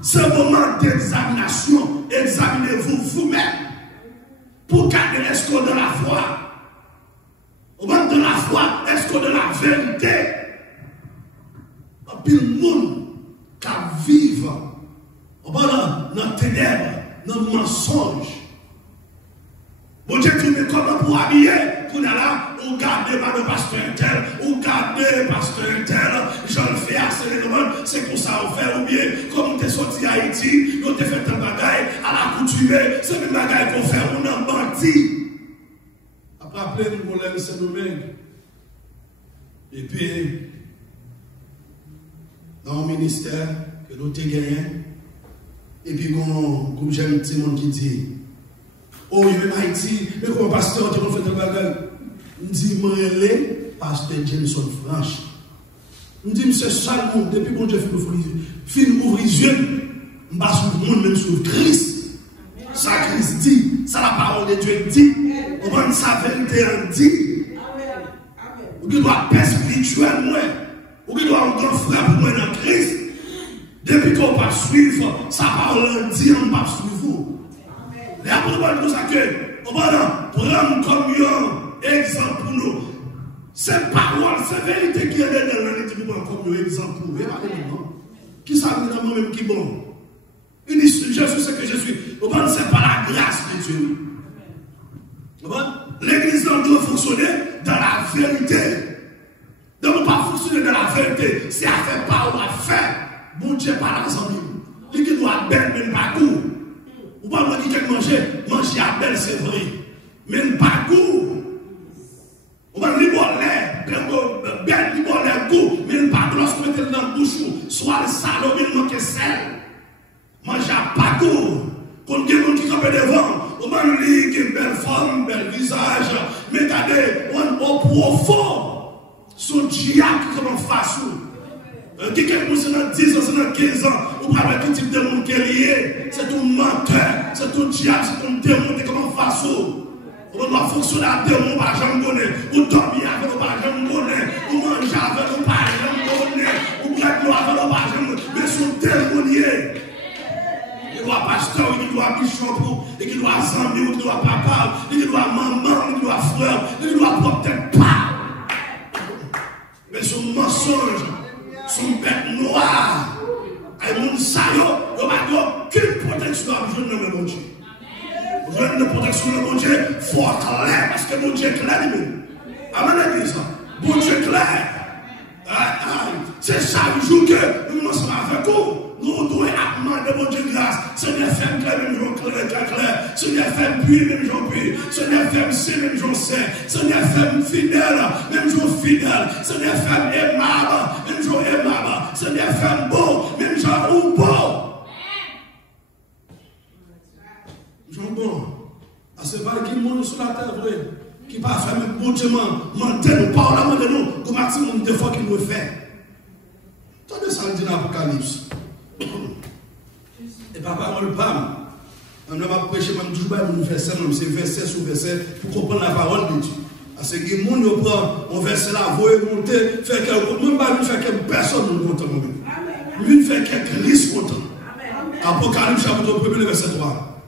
C'est un moment d'examination. Examinez-vous vous-même. Pour garder est-ce qu'on est de la foi? Au moment de la foi, est-ce qu'on est de la vérité? Puis le monde qui vit dans les ténèbres, dans le mensonge. Bon Dieu, tu me comment pour habiller? Pour là, on garde le pasteur tel, on garde le pasteur tel, j'en fais assez de demandes, c'est pour ça on fait, ou bien, comme tu es sorti à Haïti, on te fait un bagaille, à la coutume, c'est le bagaille qu'on fait, on a menti. Après, nous voulons se nommer. Et puis, dans le ministère que nous avons gagné, et puis, comme j'aime un petit monde qui dit, oh, il est Haïti, mais comme pasteur, tu as fait un bagage. Je dis, moi, pasteur Jameson Franche. Je dis, monsieur Salmon, depuis que Dieu fait ouvrir les yeux, je passe le monde même sur Christ. Ça, Christ dit, ça, la parole de Dieu dit. On va sa vérité en dit. Ou qui doit paix spirituelle, moi. Ou qui doit un grand frère pour moi dans Christ. Depuis qu'on va suivre, sa parole en dit, on va suivre vous. Les apôtres nous ça que, on va prendre comme un exemple pour nous. C'est parole, c'est vérité qui est dans la Bible comme un exemple pour nous. Qui s'appelle dans moi-même qui est bon? Il dit, je suis ce que je suis. On va c'est pas la grâce de Dieu. L'église doit fonctionner dans la vérité. Ne doit pas fonctionner dans la vérité. Si elle ne fait pas, on va faire. Bon Dieu, pas dans son livre. Il doit belle, même pas goût. Ou pas moi qui veux manger à belle, c'est vrai. Même pas goût. On va liboler, belle liboler goût, même pas lorsqu'on met dans la bouche, soit le salon, il manque sel. Manger à pas goût. Quand il y a des gens qui campent devant, on va lui dire une belle forme, bel visage, mais regardez, on profond. Son diable qui commence face. Qui est dans 10 ans, c'est dans 15 ans, ou pas quel type de monde qui est lié. C'est ton menteur, c'est ton diable, c'est ton démon qui commence face. On doit fonctionner à démon, par exemple, ou dormir avec le par exemple, ou manger avec le par exemple, ou blaguer avec le par exemple, mais son démonier. Il doit pasteur, il doit bishop, il doit zami, il doit papa, il doit maman, il doit frère, il doit peut-être pas. Mais son mensonge, son bête noire, et mon saillot, il n'y a aucune protection à besoin de mon Dieu. Besoin de protection de mon Dieu, il faut clair, parce que mon Dieu est clair lui-même. Amen, l'église. Mon Dieu est clair. C'est chaque jour que nous sommes avec vous. Nous devons demander mon Dieu grâce. Seigneur, fais clair, même jour clair. Seigneur, fais puis, même jour puis. Seigneur, fais saint, même jour saint. Seigneur, fais fidèle, même jour fidèle. Seigneur, fais aimable, même jour aimable. Seigneur, fais beau, même jour beau. Jour bon. C'est pas qui monde sur la terre, vrai. Qui pas faire même bon Dieu, mentir, nous parlons de nous, comme maximum de fois qu'il nous fait. Attendez ça, dit dans l'Apocalypse. Et papa, on le parle. On ne va pas prêcher même toujours pas un verset, c'est verset sur verset pour comprendre la parole de Dieu. Parce que les gens ne prend un verset là, vous monter, faire quelque même pas faire quelque personne ne content. Lui fait quelque risque content. Apocalypse chapitre 1, verset 3.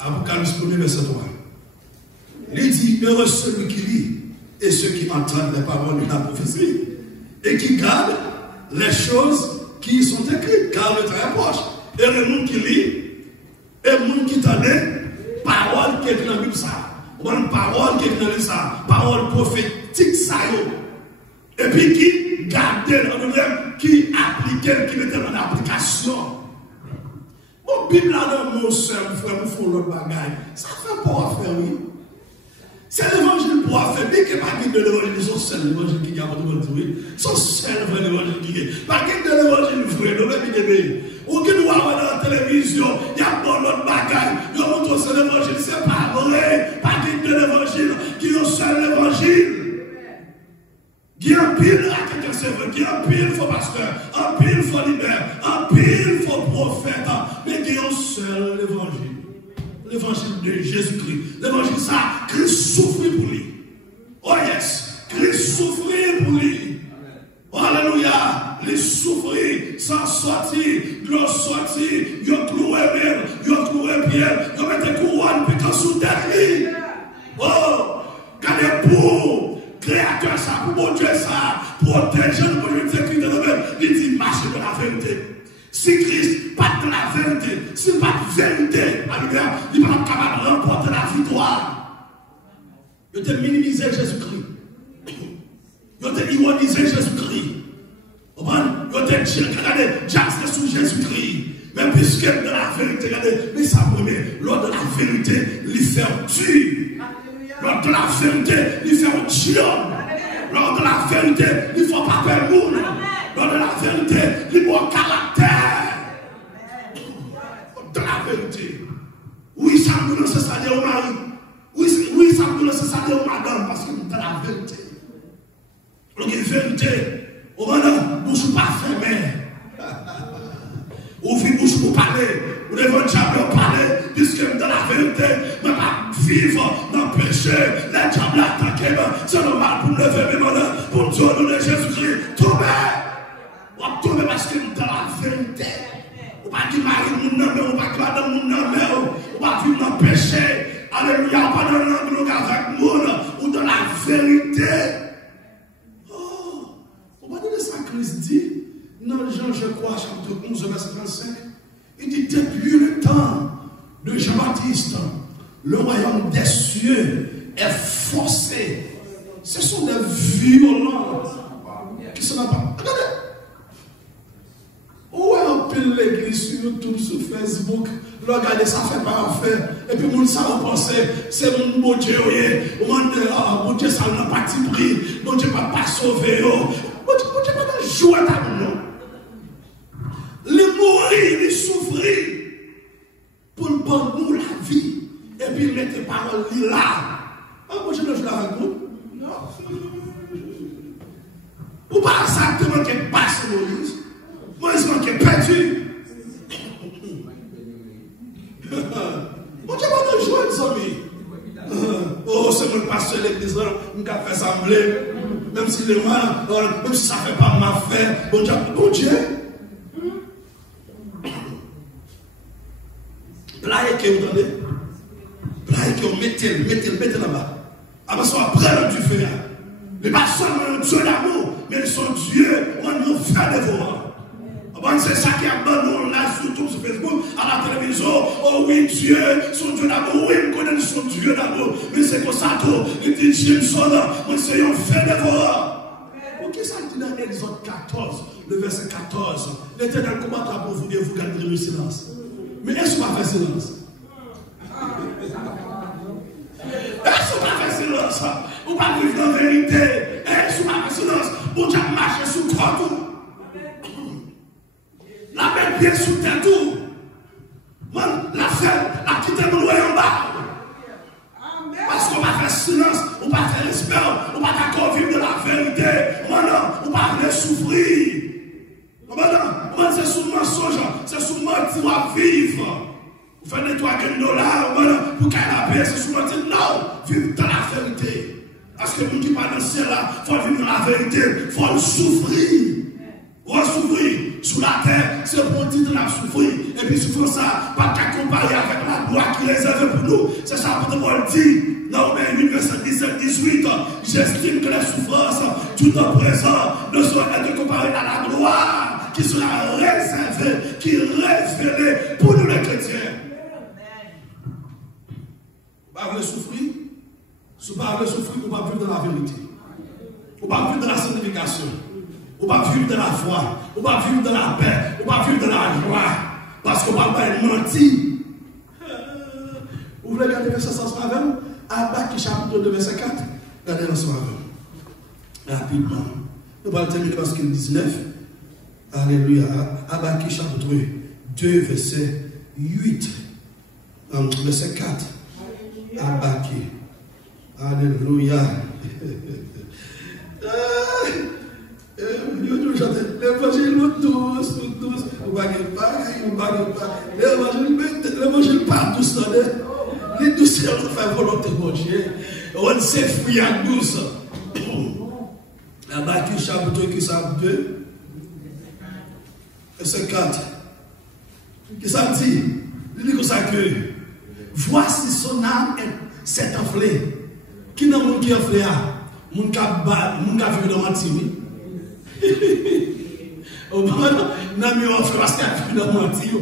Apocalypse 1, verset 3. Il dit, heureux celui qui lit et ceux qui entendent les paroles de la prophétie et qui gardent les choses qui sont écrites, car le temps est proche. Et le monde qui lit, et le monde qui tendait, parole qui est dans la Bible, ça. Une parole qui est dans la Bible, ça. Parole prophétique, ça. Et puis qui gardait, qui appliquait, qui mettait en application. Bon, Bible là, mon soeur, mon frère, mon fond, l'autre bagaille. Ça fait pas à faire, oui. Si C'est l'évangile pour affaiblir que pas de l'évangile, c'est seul l'évangile qui a votre son seul vrai évangile qui est. Pas de l'évangile vrai, le même idée. Ou qui nous voit dans la télévision, il y a bon autre bagaille, il y a montré c'est l'évangile, c'est pas vrai. Pas de l'évangile, qui est seul l'évangile. Qui en pile à quelqu'un serveur, qui en pile faux pasteur, en pile faux leader, en pile faux prophète, mais qui ont seul l'évangile. L'évangile de Jésus-Christ. L'évangile ça, Christ souffrit pour lui. Oh yes, Christ souffrit pour lui. Oh, alléluia, il souffrit sans sortir, il sorti, il a cloué même, il a cloué Pierre, il a mis des couronnes, puis quand sous terre. Oh, regardez pour créateur ça, pour mon Dieu ça, protéger nous, pour nous dire qu'il il dit marcher de la vérité. Si Christ pas de la vérité, si pas de vérité, alléluia, il va pas capable de remporter la victoire. Il a minimisé Jésus-Christ. Il a ironisé Jésus-Christ. Il a dit, regardez, Jacques sous Jésus-Christ. Mais puisque de la vérité, regardez, mais ça promet, lors de la vérité, il fait un tuer. Lors de la vérité, il fait un tuer. Lors de la vérité, il ne faut pas perdre le monde. Lors de la vérité, il faut un caractère. De la vérité. Oui, ça me donne ce salaire au mari. Oui, ça me donne ce salaire au madame, parce que de la vérité. Donc, une vérité, au moment où je ne suis pas fermé. Ouvrir bouche pour parler, ou devant diable parler, puisque dans la vérité, je ne pas vivre dans le péché, les diables attaquent, c'est normal pour me lever mes mains, pour Dieu donner Jésus-Christ, tomber. On va tomber parce que dans la vérité, on va dire mari mon nom, on va dire madame mon nom, on va vivre dans le péché, alléluia, pas dans l'angle avec moi, ou dans la vérité. Oh, on va dire ça que Christ dit. Dans Jean, je crois, chapitre 11, verset 35, il dit depuis le temps de Jean-Baptiste, le royaume des cieux est forcé. Ce sont des violences qui sont là-bas. Regardez. Où est un peu l'église sur YouTube, sur Facebook? Regardez, ça fait pas affaire. Et puis, mon ça va penser, c'est mon beau Dieu, mon Dieu, ça n'a pas de prix. Mon Dieu, pas sauver. Mon Dieu, pas jouer à ta main. Les mourir, les souffrir pour nous prendre la vie et puis mettre les paroles là. Ah, moi je ne joue avec vous. Non. Ou pas exactement qui est passé Moïse. Moïse qui est perdu. Moi je ne joue avec les amis. Oh, c'est mon pasteur de l'église, on a fait sembler. Même si les mains, même si ça ne fait pas ma fête. Bon Dieu. Plaie que vous entendez? Plaie que vous mettez là-bas. Après ça, après le feu. Mais pas seulement un Dieu d'amour, mais son Dieu, on nous fait dévorer. C'est ça qui a abandonné là sur YouTube, sur Facebook, à la télévision. Oh oui, Dieu, son Dieu d'amour. Oui, on connaît son Dieu d'amour. Mais c'est comme ça tout. Il dit Jameson, moi c'est un fait dévorer. Ok, ça dit dans Exode 14, le verset 14. L'Éternel combattra pour vous et vous garderez le silence. Mais est-ce qu'on va faire silence? Est-ce qu'on va faire silence? On va vivre dans la vérité. Est-ce qu'on va faire silence? On va marcher sous trois tours. La main bien sous tes tours. La fête, la quitter nous en bas. Parce qu'on va faire silence, on va faire espérance, on va d'accord vivre de la vérité. On va aller souffrir. C'est sous mensonge, c'est sous mentir à vivre. Vous faites nettoyer $1 pour qu'elle a paix, c'est sous mentir. Non, vivre dans la vérité. Parce que vous qui parlez de cela, il faut vivre dans la vérité, il faut souffrir. On va souffrir sous la terre, c'est pour dire de la souffrir. Et puis, si ça, pas qu'à comparer avec la gloire qui est réservée pour nous. C'est ça que Paul dit. Non, mais 8, verset 17-18, j'estime que les souffrances tout en présent ne sont que comparées à la gloire qui sera réservée, qui est révélée pour nous les chrétiens. Vous pouvez souffrir. Si vous pouvez souffrir, vous pouvez vivre dans la vérité. Vous pouvez vivre dans la sanctification. Vous pouvez vivre dans la foi. Vous pouvez vivre dans la paix. Vous pouvez vivre dans la joie. Parce que vous ne pouvez pas mentir. Vous voulez garder verset 100 avec? Habakkuk chapitre 2, verset 4. Regardez ensemble avec. Rapidement. Nous allons terminer parce qu'il 19. Alléluia. Habakkuk chapitre 2, verset 8. Verset 4. Habakkuk. Alléluia. L'évangile nous tous. Vous ne pas. L'évangile pas douce. Les douces, on fait volonté de Dieu. On s'est fouillé à douce. Habakkuk chapitre 2, verset 4. Qui ça dit? Il dit comme ça que voici son âme s'est enflée. Qui n'a pas qui enflé? Mon cap vu dans ma timi. Au moins, n'a mis enflé parce qu'il a vu dans ma timi.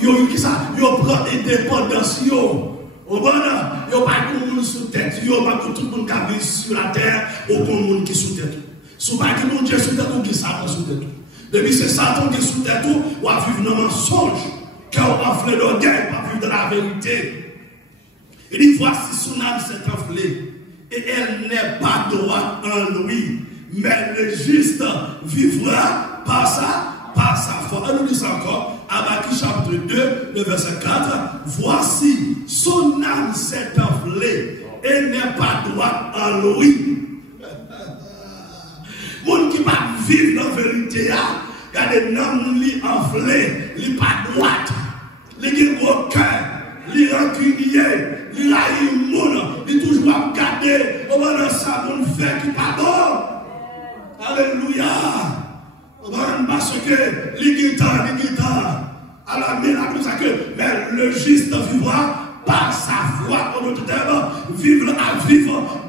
Yo qui ça? Yo prend indépendance yo. Au moins, yo pas tout le monde sous tête. Yo pas tout le monde qui vit sur la terre. Aucun monde qui sous tête. Si pas que mon Dieu sous tête ou qui Satan sous tête. Depuis c'est Satan qui sous tête ou à vivre dans le mensonge. Car on enflé d'orgueil, pas vivre de la vérité. Il dit voici son âme s'est enflée. Et elle n'est pas droite en lui, mais le juste vivra par sa foi. On nous dit ça encore, Habakkuk chapitre 2, le verset 4. Voici, son âme s'est enflée, et n'est pas droite en lui. Monde qui va vivre dans la vérité, il y a des noms qui sont enflés, qui ne sont pas droite, qui ont gros cœur, qui sont rancuniers. Il a eu monde, il toujours à garder, on va dans ça, on fait qui pas bon. Alléluia. On va parce que les guitares, à la main, comme ça que, mais le juste vivra par sa foi, en d'autres termes, vivre dans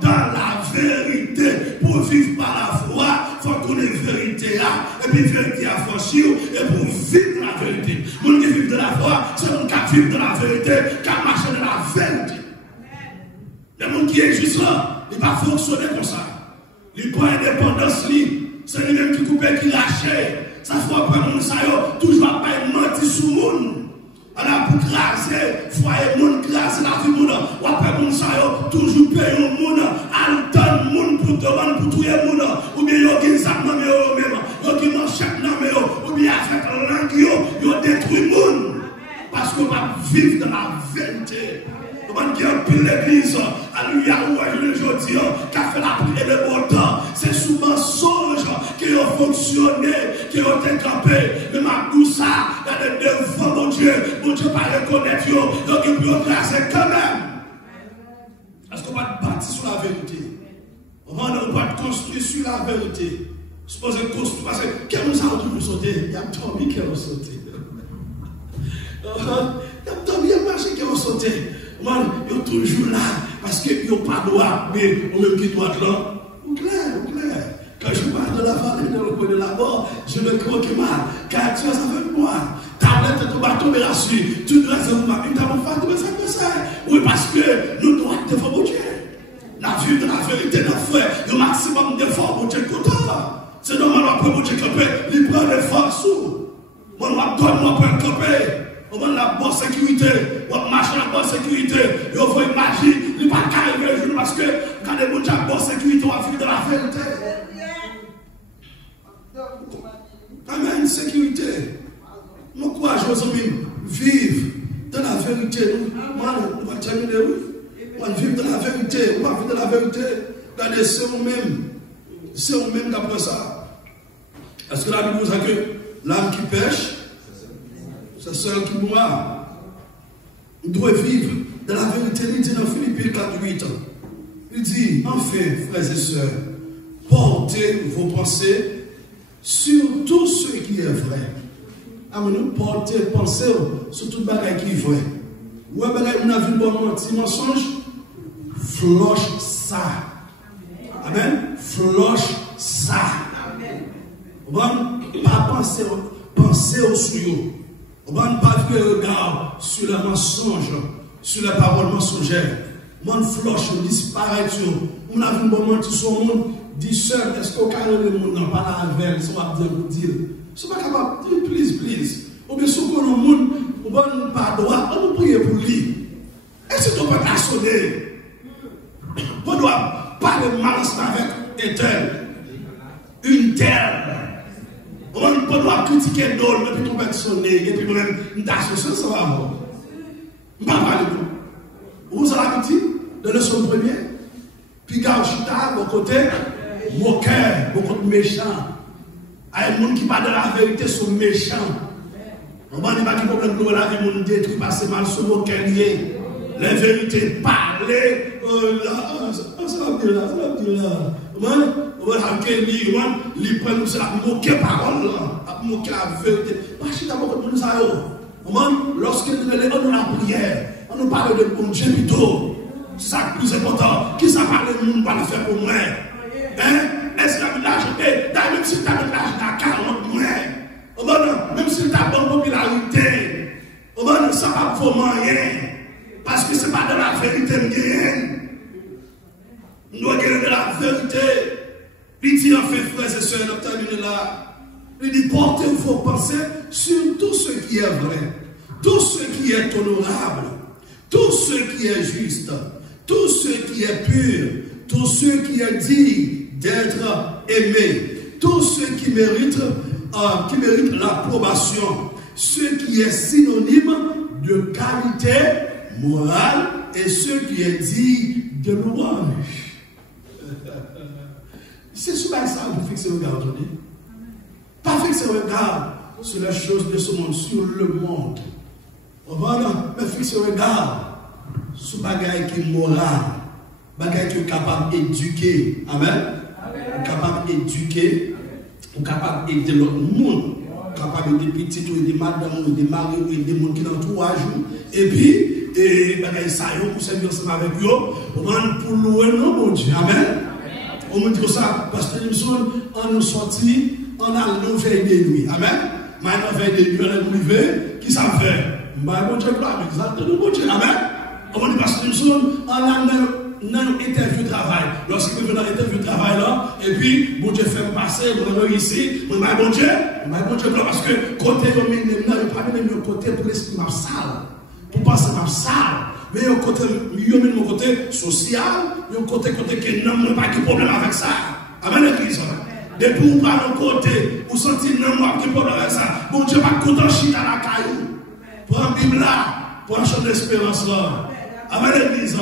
la vérité. Pour vivre par la foi, il faut qu'on ait vérité là, et puis vérité à franchir, et pour vivre la vérité. Nous qui vivons de la foi, c'est nous qui vivons de la vérité, qui marchent de la vérité. Le monde qui est juste là, il ne va pas fonctionner comme ça. Il prend indépendance, c'est lui-même qui coupe, qui lâche. Ça fait après mon saillot, toujours pas mentir sur le monde. On a pour craser, foyer monde, craser la vie monde. Ou après mon saillot, toujours payer le monde, attendre le monde pour te vendre, pour tuer le monde. Ou bien il y a des sacs dans le même, il y a des manchettes dans le même, ou bien avec la langue, il y a détruit le monde. Parce qu'on va vivre dans la vérité. Qui a pris l'église, alléluia, où je le dis, qui a fait la prière de bon temps. C'est sous mensonge qui ont fonctionné, qui ont été campés. Mais ma douce, il y a des devants, mon Dieu pas reconnaître, donc il peut classer quand même. Est-ce qu'on va bâtir sur la vérité? On va construire sur la vérité. Supposez construire, parce que quel nous a toujours sauté? Il y a Tommy qui a sauté. Il y a Tommy qui a sauté. Man, ils sont toujours là parce qu'ils n'ont pas droit, mais au même qui doit là. Ou clair. Quand je parle de la vallée de l'eau de la mort, je me croque mal. Car tu es avec moi. Tablette de bateau, mais là-dessus, tu dois être ma vie. Tu vas tomber ça. Oui, parce que nous devons défendre mon Dieu. La vie de la vérité, notre frère, le maximum d'efforts, mon Dieu, content. C'est normal, après mon Dieu, camper, il prend des forces. Mon Dieu, donne-moi pour camper. On va la bonne sécurité, on va marcher la bonne sécurité, et on va imaginer, il ne va pas arriver le jour parce que quand on a la bonne sécurité, on va vivre de la vérité. Amen, sécurité. Mon courage, aux amis, vivre de la vérité. On va terminer, oui. On va vivre de la vérité, on va vivre de la vérité. Regardez, c'est nous-mêmes d'après ça. Est-ce que la Bible nous a que l'âme qui pêche, c'est celle qui mourra. On doit vivre de la vérité. Il dit dans Philippiens 4:8. Il dit, enfin, frères et sœurs, portez vos pensées sur tout ce qui est vrai. Amen. Portez, pensez sur tout bagage qui est vrai. Ouais, bagage, on a vu bon mensonge. Floche ça. Amen. Floche ça. Bon, pas penser au suyo. On ne va pas faire regard sur le mensonge, sur la parole mensongère. Mon floche disparaît. On a vu un moment qui sont monde dit seul, est-ce qu'on carré le monde n'a pas la veille, ça va bien vous dire. C'est pas capable de dire, please. Ou bien si on a un monde, on ne va pas droit, on va prier pour lui. Est-ce qu'on peut pas sonner? pas de malice avec un tel, une telle. On ne peut pas critiquer d'autres, mais puis on va sonner, et puis moi-même, d'associer, ça va avoir. Je ne vais pas parler de vous. Vous avez dit, dans le son premier, puis Gauchita, mon côté, moqueur, mon côté méchant. Il y a des gens qui parlent de la vérité sont méchants. On va dire pas de problème de la vie, on détruit, parce que mal sur moqueur lié. La vérité, parler, ça va dire là, ça va dire là. On va lui prendre la moquer parole, la moquer la vérité. Parce que d'abord, nous savons, lorsque nous allons la prière, on nous parle de bon Dieu plutôt. C'est ça le plus important. Qui ça parle de nous, pas le faire pour moi? Est-ce que l'argent, même si tu as de l'argent à 40 mois, même si tu as bonne popularité, ça va pour rien. Parce que ce n'est pas de la vérité. Nous doit gagner de la vérité. Il dit en fait, frères et sœurs, nous terminons là. Il dit portez vos pensées sur tout ce qui est vrai, tout ce qui est honorable, tout ce qui est juste, tout ce qui est pur, tout ce qui est digne d'être aimé, tout ce qui mérite l'approbation, ce qui est synonyme de qualité morale et ce qui est digne de louange. C'est sur ça que vous fixez le regard aujourd'hui. Pas fixer le regard sur les choses de ce monde, sur le monde. Mais fixer le regard sur les bagailles qui sont morales, les bagailles qui sont capables d'éduquer. Amen. Capable d'éduquer, capable d'aider l'autre monde, capable d'aider les petits, des madames, des maris, des gens qui l'entourent. Et puis, les bagailles ça y est, pour servir ensemble avec eux, pour louer nos bon Dieu. Amen. On me dit ça parce que nous nous sortis, on a une veille de nuit. Amen. Maintenant, veille de nuit, on est arrivé, qui ça fait? Bon Dieu, exactement, bon Dieu. Amen. On me dit parce que nous on a une interview de travail. Lorsque nous venons dans l'interview de travail là, et puis, bon Dieu fait passer, bon Dieu ici, bon Dieu, parce que côté, on n'a pas même le côté pour l'esprit ma sale. Pour passer ma sale. Mais il y a un côté, mon côté social, il y a un côté que non, pas de problème avec ça. Amen, l'église. Depuis vous parlez d'un côté, vous sentez non, pas de problème avec ça. Bon Dieu, pas content chita la caillou. Pour un Bible là, pour un champ d'espérance là. Amen, l'église.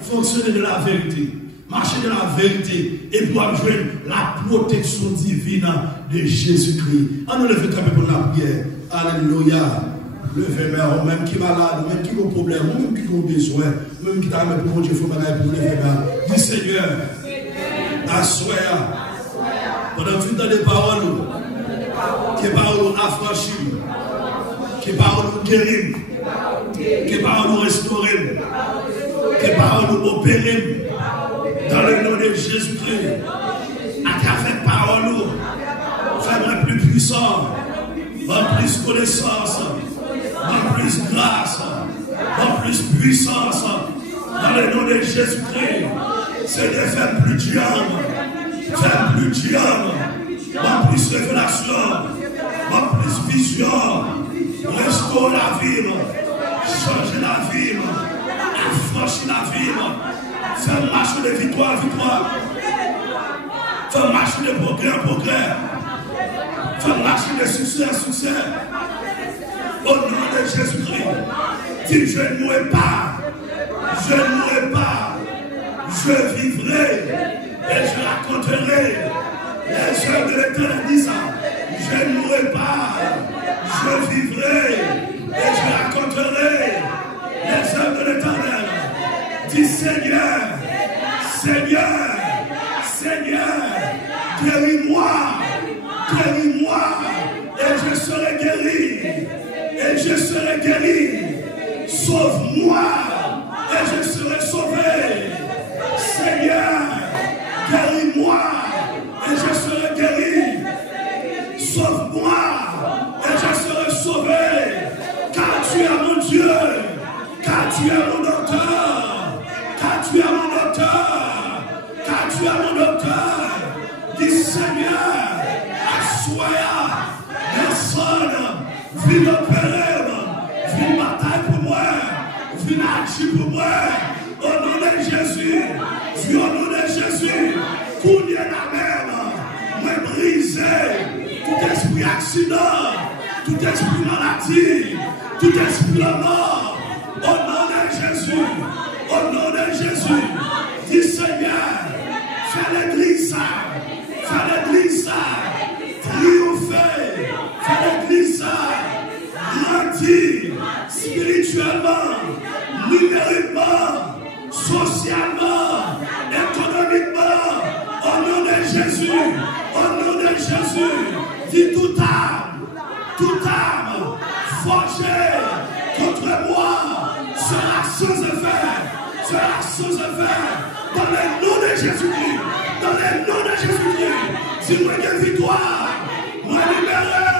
Fonctionner de la vérité. Marcher de la vérité. Et pour jouer la protection divine de Jésus-Christ. On nous lève un peu pour la prière. Alléluia. Levez mère, même qui est malade, même qui a un problème, même qui a besoin, même qui a un pour Dieu, il faut malade pour lever mère. Dis Seigneur, assoya, pendant tout le temps des paroles, qui parlent affranchir, qui parlent guérir, qui parlent restaurer, qui parlent opérer, dans le nom de Jésus-Christ, à travers parole, fais-moi plus puissant, plus connaissance. En plus grâce, en plus puissance, dans le nom de Jésus-Christ, c'est de faire plus diable, faire plus diable, en plus révélation, en plus vision, restaurer la vie, changer la vie, affranchir la vie, faire marcher de victoire en victoire, faire marcher de progrès en progrès, faire marcher de succès en succès. Au nom de Jésus-Christ, dis je ne mourrai pas, je ne mourrai pas, je vivrai et je raconterai les œuvres de l'Éternel disant, je ne mourrai pas, je vivrai et je raconterai les œuvres de l'Éternel. Dis Seigneur, Seigneur, Seigneur, guéris-moi, guéris-moi et je serai guéri. Et je serai guéri. Sauve-moi et je serai sauvé. Seigneur, guéris-moi et je serai guéri. Sauve-moi et je serai sauvé. Car tu es mon Dieu. Car tu es mon docteur. Car tu es mon docteur. Car tu es mon docteur. Dis Seigneur, assoya, descends. Vive opérer, vive bataille pour moi, vive agir pour moi, au nom de Jésus, au nom de Jésus, esprit accident, tout esprit maladie, tout esprit de mort, au nom de Jésus, au nom de Jésus, dis Seigneur, fais l'église, triompher, fais l'église, grandir spirituellement, numériquement, socialement, économiquement, au nom de Jésus, dis toute âme forgée contre moi sera sans effet, dans le nom de Jésus-Christ, dis-moi quelle victoire, moi libéré.